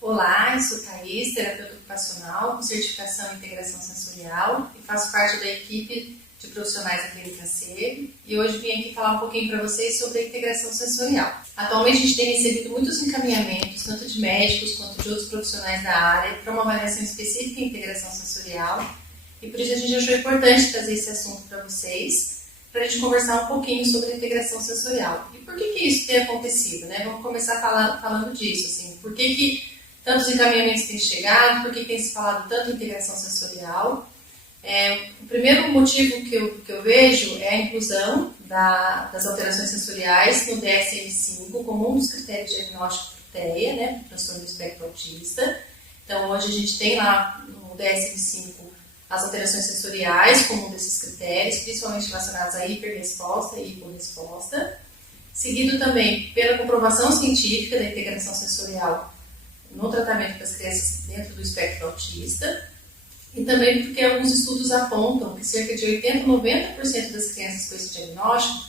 Olá, eu sou Thaís, terapeuta ocupacional com certificação em integração sensorial e faço parte da equipe de profissionais da Clínica C e hoje vim aqui falar um pouquinho para vocês sobre a integração sensorial. Atualmente a gente tem recebido muitos encaminhamentos, tanto de médicos quanto de outros profissionais da área, para uma avaliação específica em integração sensorial e por isso a gente achou importante trazer esse assunto para vocês, para a gente conversar um pouquinho sobre a integração sensorial. E por que isso tem acontecido, né? Vamos começar falando disso, assim, por que tantos encaminhamentos têm chegado, por que tem se falado tanto em integração sensorial. O primeiro motivo que eu vejo é a inclusão das alterações sensoriais no DSM-5 como um dos critérios diagnósticos do TEA, né, do transtorno do espectro autista. Então, hoje a gente tem lá no DSM-5 as alterações sensoriais como um desses critérios, principalmente relacionados à hiperresposta e hiporresposta. Seguido também pela comprovação científica da integração sensorial no tratamento das crianças dentro do espectro autista, e também porque alguns estudos apontam que cerca de 80% a 90% das crianças com esse diagnóstico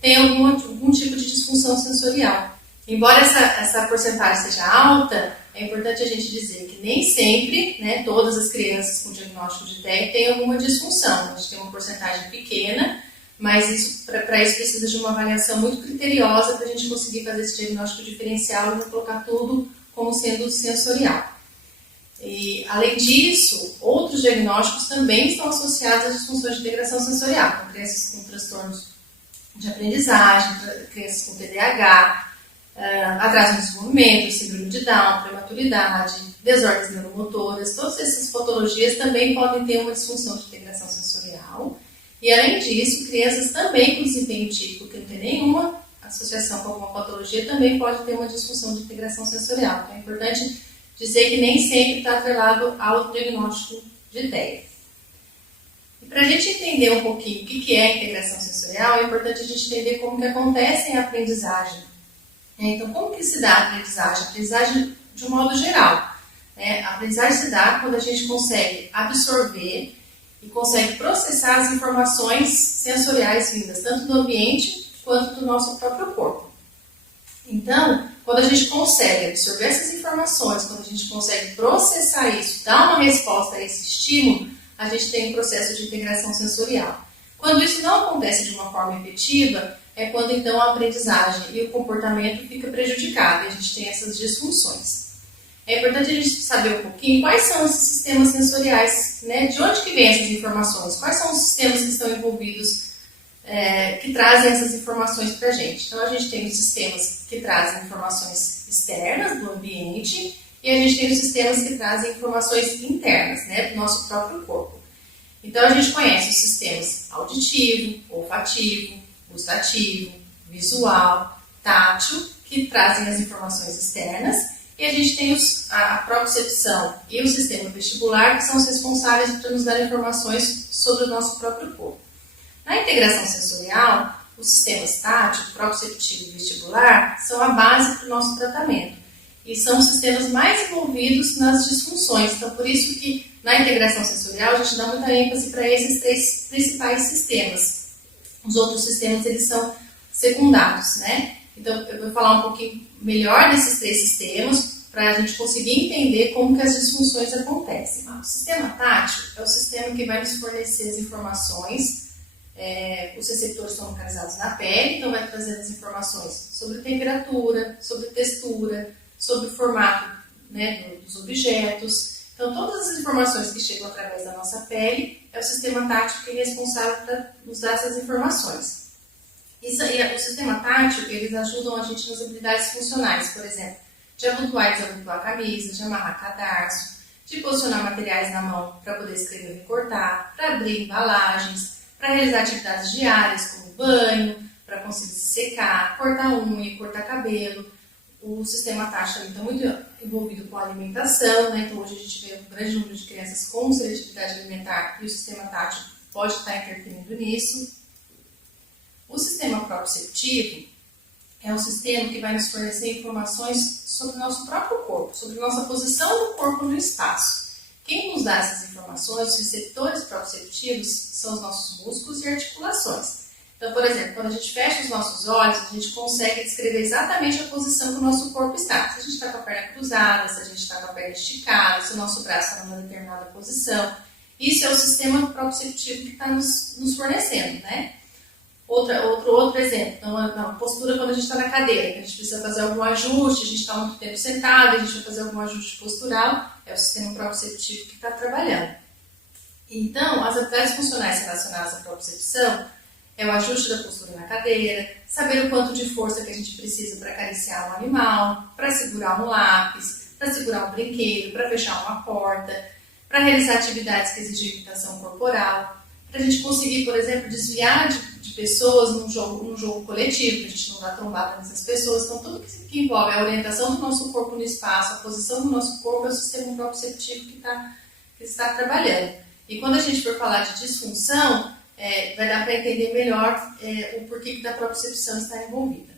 têm algum tipo de disfunção sensorial. Embora essa porcentagem seja alta, é importante a gente dizer que nem sempre, né, todas as crianças com diagnóstico de TEA têm alguma disfunção. A gente tem uma porcentagem pequena, mas para isso precisa de uma avaliação muito criteriosa para a gente conseguir fazer esse diagnóstico diferencial e não colocar tudo como sendo sensorial. E, além disso, outros diagnósticos também estão associados às disfunções de integração sensorial, com crianças com transtornos de aprendizagem, crianças com TDAH, atraso no desenvolvimento, síndrome de Down, prematuridade, desordens neuromotoras, todas essas patologias também podem ter uma disfunção de integração sensorial. E, além disso, crianças também com desempenho típico, que não tem nenhuma associação com alguma patologia, também pode ter uma disfunção de integração sensorial. Então é importante dizer que nem sempre está atrelado ao diagnóstico de TEA. E para a gente entender um pouquinho o que é a integração sensorial, é importante a gente entender como que acontece a aprendizagem. Então, como que se dá a aprendizagem? A aprendizagem de um modo geral. A aprendizagem se dá quando a gente consegue absorver e consegue processar as informações sensoriais vindas tanto do ambiente quanto do nosso próprio corpo. Então, quando a gente consegue absorver essas informações, quando a gente consegue processar isso, dar uma resposta a esse estímulo, a gente tem um processo de integração sensorial. Quando isso não acontece de uma forma efetiva, é quando então a aprendizagem e o comportamento fica prejudicado e a gente tem essas disfunções. É importante a gente saber um pouquinho quais são esses sistemas sensoriais, né? De onde que vêm essas informações, quais são os sistemas que estão envolvidos que trazem essas informações para a gente. Então, a gente tem os sistemas que trazem informações externas do ambiente e a gente tem os sistemas que trazem informações internas, né, do nosso próprio corpo. Então, a gente conhece os sistemas auditivo, olfativo, gustativo, visual, tátil, que trazem as informações externas, e a gente tem a propriocepção e o sistema vestibular, que são os responsáveis por nos dar informações sobre o nosso próprio corpo. Na integração sensorial, os sistemas tátil, proprioceptivo e vestibular são a base para o nosso tratamento e são os sistemas mais envolvidos nas disfunções. Então, por isso que na integração sensorial a gente dá muita ênfase para esses três principais sistemas. Os outros sistemas, eles são secundários, né? Então, eu vou falar um pouquinho melhor desses três sistemas para a gente conseguir entender como que as disfunções acontecem. O sistema tátil é o sistema que vai nos fornecer as informações. Os receptores estão localizados na pele, então vai trazer as informações sobre temperatura, sobre textura, sobre o formato, né, dos objetos. Então, todas as informações que chegam através da nossa pele é o sistema tátil que é responsável para nos dar essas informações. O sistema tátil, eles ajudam a gente nas habilidades funcionais, por exemplo, de abotoar e desabotoar a camisa, de amarrar cadarço, de posicionar materiais na mão para poder escrever e recortar, para abrir embalagens, para realizar atividades diárias, como banho, para conseguir se secar, cortar unha, cortar cabelo. O sistema tátil também está muito envolvido com a alimentação, né? Então hoje a gente vê um grande número de crianças com seletividade alimentar e o sistema tátil pode estar interferindo nisso. O sistema proprioceptivo é um sistema que vai nos fornecer informações sobre o nosso próprio corpo, sobre a nossa posição do corpo no espaço. Quem nos dá essas informações, os receptores proprioceptivos, são os nossos músculos e articulações. Então, por exemplo, quando a gente fecha os nossos olhos, a gente consegue descrever exatamente a posição que o nosso corpo está. Se a gente está com a perna cruzada, se a gente está com a perna esticada, se o nosso braço está numa determinada posição. Isso é o sistema proprioceptivo que está nos fornecendo, né? Outro exemplo, então, na postura quando a gente está na cadeira, que a gente precisa fazer algum ajuste, a gente está muito tempo sentado, a gente vai fazer algum ajuste postural, é o sistema proprioceptivo que está trabalhando. Então, as atividades funcionais relacionadas à propriocepção é o ajuste da postura na cadeira, saber o quanto de força que a gente precisa para acariciar um animal, para segurar um lápis, para segurar um brinquedo, para fechar uma porta, para realizar atividades que exigem imitação corporal, para a gente conseguir, por exemplo, desviar de pessoas num jogo coletivo, para a gente não dar trombada nessas pessoas. Então, tudo que envolve a orientação do nosso corpo no espaço, a posição do nosso corpo, é o sistema proprioceptivo que está trabalhando. E quando a gente for falar de disfunção, vai dar para entender melhor o porquê da propriocepção está envolvida.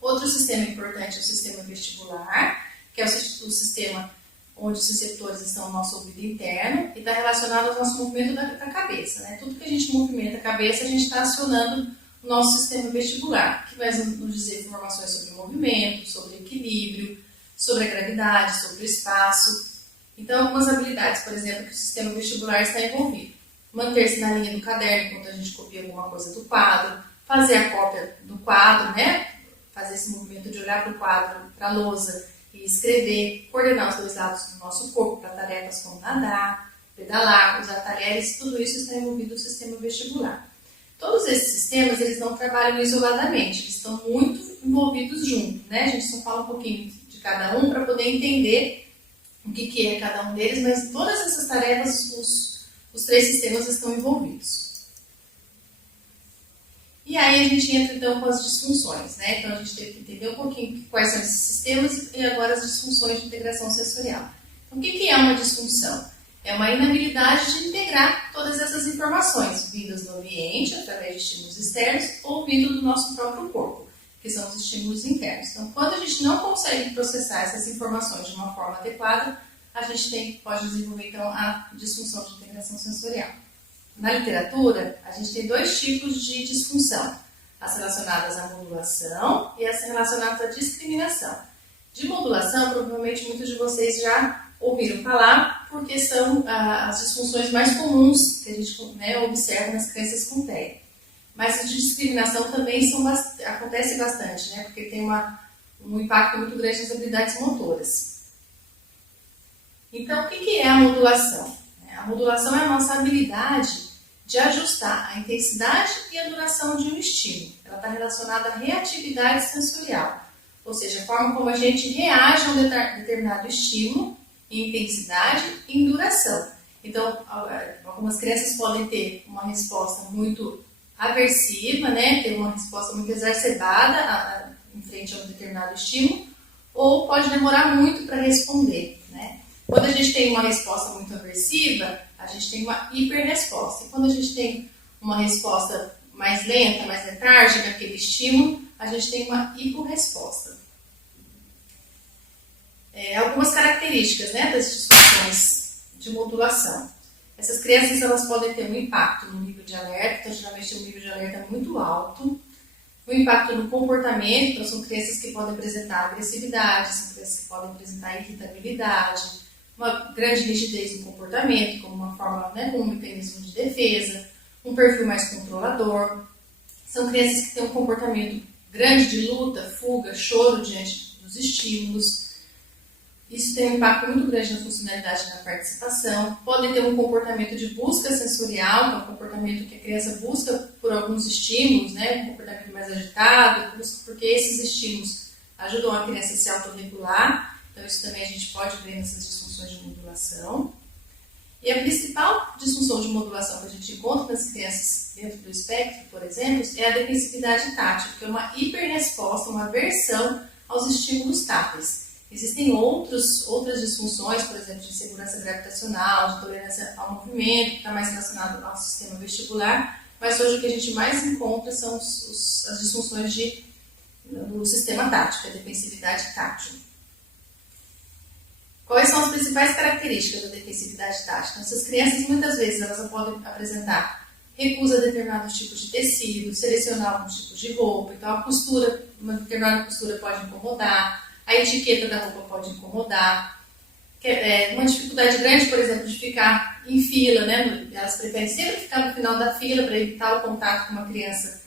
Outro sistema importante é o sistema vestibular, que é o sistema onde os receptores estão no nosso ouvido interno e está relacionado ao nosso movimento da cabeça, né? Tudo que a gente movimenta a cabeça, a gente está acionando o nosso sistema vestibular, que vai nos dizer informações sobre o movimento, sobre o equilíbrio, sobre a gravidade, sobre o espaço. Então, algumas habilidades, por exemplo, que o sistema vestibular está envolvido. Manter-se na linha do caderno enquanto a gente copia alguma coisa do quadro, fazer a cópia do quadro, né? Fazer esse movimento de olhar para o quadro, para a lousa, e escrever, coordenar os dois lados do nosso corpo para tarefas como nadar, pedalar, usar talheres, tudo isso está envolvido no sistema vestibular. Todos esses sistemas, eles não trabalham isoladamente, eles estão muito envolvidos juntos, né? A gente só fala um pouquinho de cada um para poder entender o que é cada um deles, mas todas essas tarefas, os três sistemas estão envolvidos. E aí a gente entra então com as disfunções, né? Então a gente teve que entender um pouquinho quais são esses sistemas e agora as disfunções de integração sensorial. Então o que é uma disfunção? É uma inabilidade de integrar todas essas informações vindas do ambiente, através de estímulos externos, ou vindo do nosso próprio corpo, que são os estímulos internos. Então quando a gente não consegue processar essas informações de uma forma adequada, a gente pode desenvolver então a disfunção de integração sensorial. Na literatura, a gente tem dois tipos de disfunção, as relacionadas à modulação e as relacionadas à discriminação. De modulação, provavelmente muitos de vocês já ouviram falar, porque são as disfunções mais comuns que a gente observa nas crianças com TEA. Mas as de discriminação também acontece bastante, né? Porque tem um impacto muito grande nas habilidades motoras. Então, o que é a modulação? A modulação é a nossa habilidade de ajustar a intensidade e a duração de um estímulo. Ela está relacionada à reatividade sensorial, ou seja, a forma como a gente reage a um determinado estímulo em intensidade e em duração. Então, algumas crianças podem ter uma resposta muito aversiva, né? Ter uma resposta muito exacerbada em frente a um determinado estímulo, ou pode demorar muito para responder, né? Quando a gente tem uma resposta muito aversiva, a gente tem uma hiperresposta. E quando a gente tem uma resposta mais lenta, mais letárgica àquele estímulo, a gente tem uma hiporresposta. Algumas características, né, das disfunções de modulação. Essas crianças elas podem ter um impacto no nível de alerta, então geralmente tem um nível de alerta muito alto. Um impacto no comportamento, então são crianças que podem apresentar agressividade, são crianças que podem apresentar irritabilidade, uma grande rigidez no comportamento, como uma forma, né, como um mecanismo de defesa, um perfil mais controlador. São crianças que têm um comportamento grande de luta, fuga, choro diante dos estímulos. Isso tem um impacto muito grande na funcionalidade da participação. Podem ter um comportamento de busca sensorial, que é um comportamento que a criança busca por alguns estímulos, né, um comportamento mais agitado, porque esses estímulos ajudam a criança a se autorregular. Então, isso também a gente pode ver nessas disfunções de modulação. E a principal disfunção de modulação que a gente encontra nas crianças dentro do espectro, por exemplo, é a defensividade tátil, que é uma hiperresposta, uma aversão aos estímulos táteis. Existem outras disfunções, por exemplo, de segurança gravitacional, de tolerância ao movimento, que está mais relacionado ao sistema vestibular, mas hoje o que a gente mais encontra são as disfunções do sistema tátil, que é a defensividade tátil. Quais são as principais características da defensividade tática? Essas crianças, muitas vezes, elas podem apresentar recusa determinados tipos de tecido, selecionar alguns tipos de roupa. Então a costura, uma determinada costura pode incomodar, a etiqueta da roupa pode incomodar. Uma dificuldade grande, por exemplo, de ficar em fila, né? Elas preferem sempre ficar no final da fila para evitar o contato com uma criança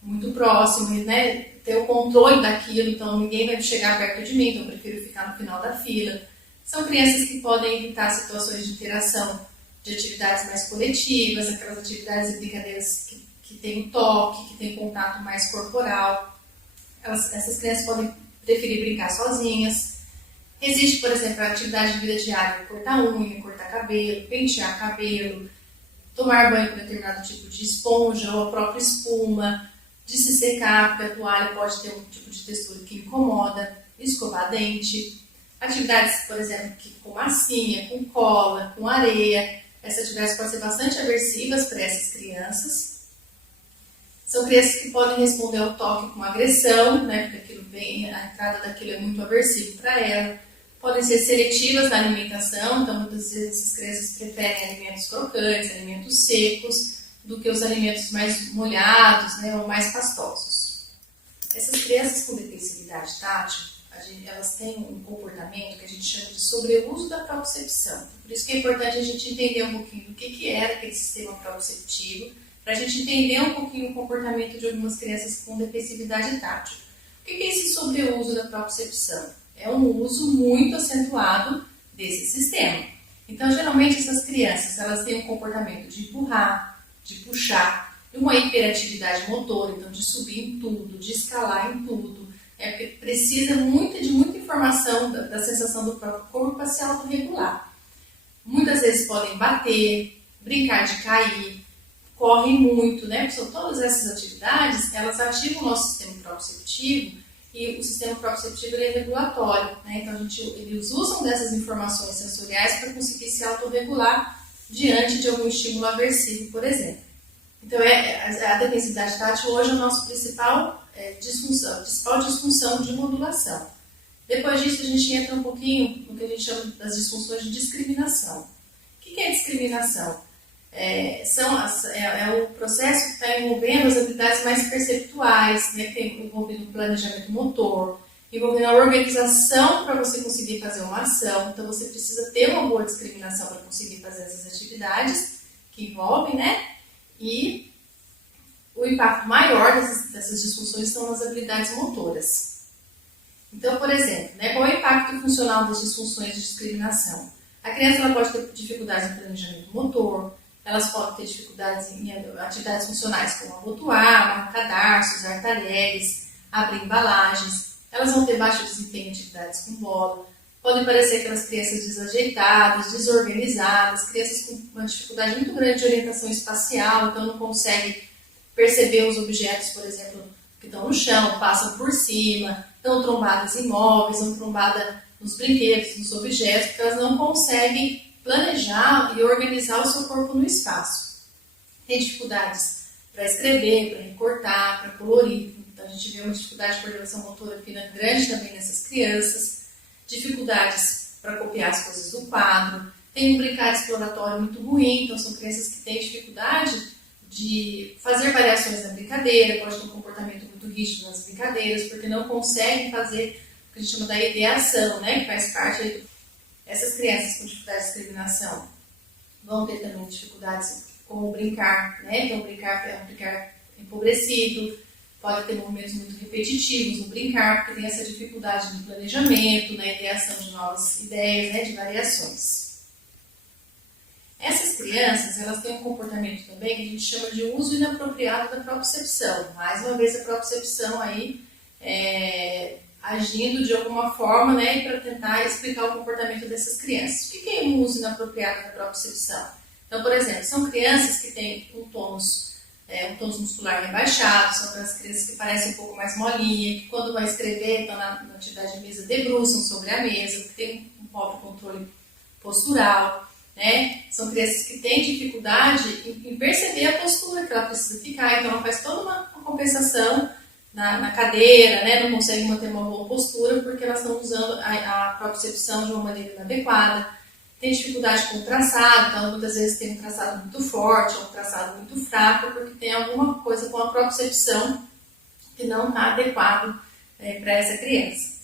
muito próximo, né? Ter o controle daquilo, então ninguém vai chegar perto de mim, então eu prefiro ficar no final da fila. São crianças que podem evitar situações de interação de atividades mais coletivas, aquelas atividades e brincadeiras que tem o toque, que tem contato mais corporal. Essas crianças podem preferir brincar sozinhas. Existe, por exemplo, a atividade de vida diária, cortar unha, cortar cabelo, pentear cabelo, tomar banho com determinado tipo de esponja ou a própria espuma, de se secar, porque a toalha pode ter um tipo de textura que incomoda, escovar dente. Atividades, por exemplo, com massinha, com cola, com areia. Essas atividades podem ser bastante aversivas para essas crianças. São crianças que podem responder ao toque com agressão, né, porque a entrada daquilo é muito aversivo para ela. Podem ser seletivas na alimentação, então muitas vezes essas crianças preferem alimentos crocantes, alimentos secos, do que os alimentos mais molhados, né, ou mais pastosos. Essas crianças com depressividade tátil, elas têm um comportamento que a gente chama de sobreuso da propriocepção. Por isso que é importante a gente entender um pouquinho do que era aquele sistema proprioceptivo, para a gente entender um pouquinho o comportamento de algumas crianças com depressividade tátil. O que é esse sobreuso da propriocepção? É um uso muito acentuado desse sistema. Então, geralmente, essas crianças elas têm um comportamento de empurrar, de puxar, uma hiperatividade motora, então de subir em tudo, de escalar em tudo, porque precisa de muita informação da sensação do próprio corpo para se autorregular. Muitas vezes podem bater, brincar de cair, correm muito, né? Porque são todas essas atividades, elas ativam o nosso sistema proprioceptivo e o sistema proprioceptivo é regulatório, né? Então eles usam dessas informações sensoriais para conseguir se autorregular diante de algum estímulo aversivo, por exemplo. Então a depressividade tátil hoje é a nossa principal disfunção de modulação. Depois disso a gente entra um pouquinho no que a gente chama das disfunções de discriminação. O que é discriminação? É o processo que está envolvendo as habilidades mais perceptuais, né, que tem envolvido o planejamento motor, envolvendo a organização para você conseguir fazer uma ação. Então você precisa ter uma boa discriminação para conseguir fazer essas atividades que envolvem, né? E o impacto maior dessas disfunções estão nas habilidades motoras. Então, por exemplo, né, qual é o impacto funcional das disfunções de discriminação? A criança ela pode ter dificuldades no planejamento motor, elas podem ter dificuldades em atividades funcionais como abotoar, amarrar cadarços, usar talheres, abrir embalagens. Elas vão ter baixo desempenho em atividades com bola. Podem parecer aquelas crianças desajeitadas, desorganizadas, crianças com uma dificuldade muito grande de orientação espacial, então não conseguem perceber os objetos, por exemplo, que estão no chão, passam por cima, estão trombadas em móveis, estão trombadas nos brinquedos, nos objetos, porque elas não conseguem planejar e organizar o seu corpo no espaço. Tem dificuldades para escrever, para recortar, para colorir. Então a gente vê uma dificuldade de coordenação motora fina grande também nessas crianças. Dificuldades para copiar as coisas do quadro. Tem um brincar exploratório muito ruim, então são crianças que têm dificuldade de fazer variações na brincadeira, pode ter um comportamento muito rígido nas brincadeiras, porque não conseguem fazer o que a gente chama da ideação, né, que faz parte aí. Essas crianças com dificuldade de discriminação vão ter também dificuldades com o brincar, né? Então, brincar é um brincar empobrecido, pode ter movimentos muito repetitivos no brincar, porque tem essa dificuldade no planejamento, na ideação de novas ideias, né? De variações. Essas crianças, elas têm um comportamento também que a gente chama de uso inapropriado da propriocepção. Mais uma vez, a propriocepção aí agindo de alguma forma, né, para tentar explicar o comportamento dessas crianças. O que é um uso inapropriado da propriocepção? Então, por exemplo, são crianças que têm um tônus muscular rebaixado, são aquelas crianças que parecem um pouco mais molinha, que quando vão escrever, estão na atividade de mesa, debruçam sobre a mesa, que tem um pobre controle postural, né? São crianças que têm dificuldade em perceber a postura que ela precisa ficar, então ela faz toda uma compensação na cadeira, né? Não conseguem manter uma boa postura porque elas estão usando a propriocepção de uma maneira inadequada. tem dificuldade com o traçado, então muitas vezes tem um traçado muito forte ou um traçado muito fraco, porque tem alguma coisa com a propriocepção que não está adequado para essa criança.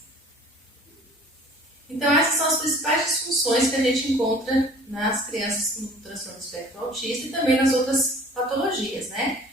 Então essas são as principais disfunções que a gente encontra nas crianças com transtorno do espectro autista e também nas outras patologias, né?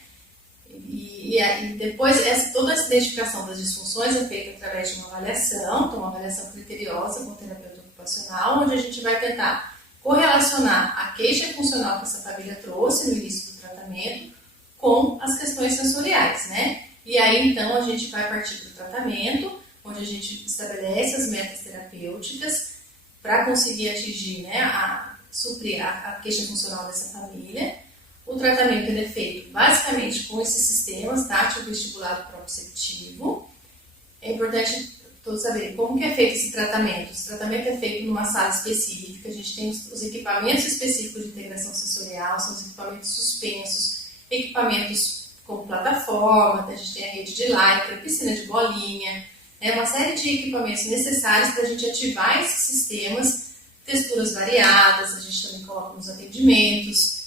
E depois, toda essa identificação das disfunções é feita através de uma avaliação, então uma avaliação criteriosa com o terapeuta ocupacional, onde a gente vai tentar correlacionar a queixa funcional que essa família trouxe no início do tratamento com as questões sensoriais, né? E aí, então, a gente vai partir para o tratamento, onde a gente estabelece as metas terapêuticas para conseguir atingir, né, suprir a queixa funcional dessa família. O tratamento é feito basicamente com esses sistemas, tátil, vestibular e proprioceptivo. É importante todos saberem como que é feito esse tratamento. Esse tratamento é feito numa sala específica, a gente tem os equipamentos específicos de integração sensorial, são os equipamentos suspensos, equipamentos como plataforma, a gente tem a rede de lycra, piscina de bolinha, uma série de equipamentos necessários para a gente ativar esses sistemas, texturas variadas, a gente também coloca nos atendimentos,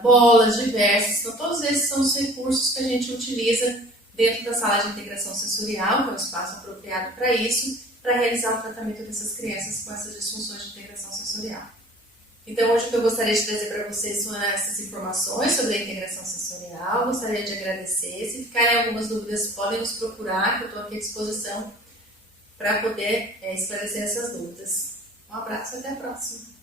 bolas diversas, então todos esses são os recursos que a gente utiliza dentro da sala de integração sensorial, que é o espaço apropriado para isso, para realizar o tratamento dessas crianças com essas disfunções de integração sensorial. Então hoje o que eu gostaria de trazer para vocês são essas informações sobre a integração sensorial, gostaria de agradecer, se ficarem algumas dúvidas podem nos procurar, que eu estou aqui à disposição para poder esclarecer essas dúvidas. Um abraço e até a próxima!